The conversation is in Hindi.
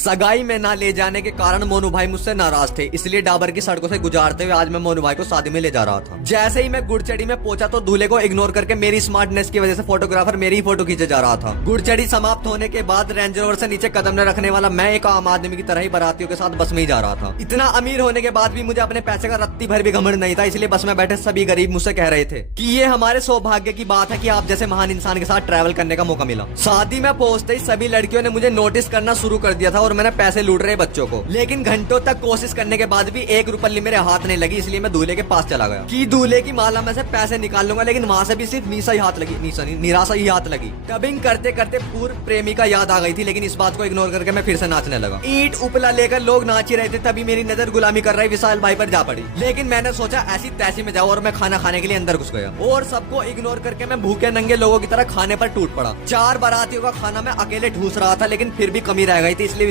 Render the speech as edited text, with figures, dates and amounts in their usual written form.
सगाई में ना ले जाने के कारण मोनू भाई मुझसे नाराज थे, इसलिए डाबर की सड़कों से गुजारते हुए आज मैं मोनू भाई को शादी में ले जा रहा था। जैसे ही मैं गुड़चड़ी में पहुंचा तो दूल्हे को इग्नोर करके मेरी स्मार्टनेस की वजह से फोटोग्राफर मेरी ही फोटो खींचे जा रहा था। गुड़चड़ी समाप्त होने के बाद रेंज रोवर से नीचे कदम न रखने वाला मैं एक आम आदमी की तरह ही बारातियों के साथ बस में ही जा रहा था। इतना अमीर होने के बाद भी मुझे अपने पैसे का रत्ती भर भी घमंड नहीं था, इसलिए बस में बैठे सभी गरीब मुझसे कह रहे थे कि ये हमारे सौभाग्य की बात है कि आप जैसे महान इंसान के साथ ट्रैवल करने का मौका मिला। शादी में पहुंचते ही सभी लड़कियों ने मुझे नोटिस करना शुरू कर दिया था और मैंने पैसे लूट रहे बच्चों को, लेकिन घंटों तक कोशिश करने के बाद भी एक रुपये मेरे हाथ नहीं लगी, इसलिए मैं दूल्हे के पास चला गया कि दूल्हे की माला में से पैसे निकाल लूंगा, लेकिन वहां से भी सिर्फ निशा ही हाथ लगी, निराशा ही हाथ लगी। डबिंग करते करते पूर्व प्रेमिका याद आ गई थी, लेकिन इस बात को इग्नोर करके मैं फिर से नाचने लगा। ईंट उपला लेकर लोग नाच ही रहे थे, तभी मेरी नजर गुलामी कर रही विशाल भाई पर जा पड़ी, लेकिन मैंने सोचा ऐसी तैसी में जाओ और मैं खाना खाने के लिए अंदर घुस गया और सबको इग्नोर करके मैं भूखे नंगे लोगों की तरह खाने पर टूट पड़ा। 4 बारातियों का खाना मैं अकेले ठूस रहा था, लेकिन फिर भी कमी रह गई थी, इसलिए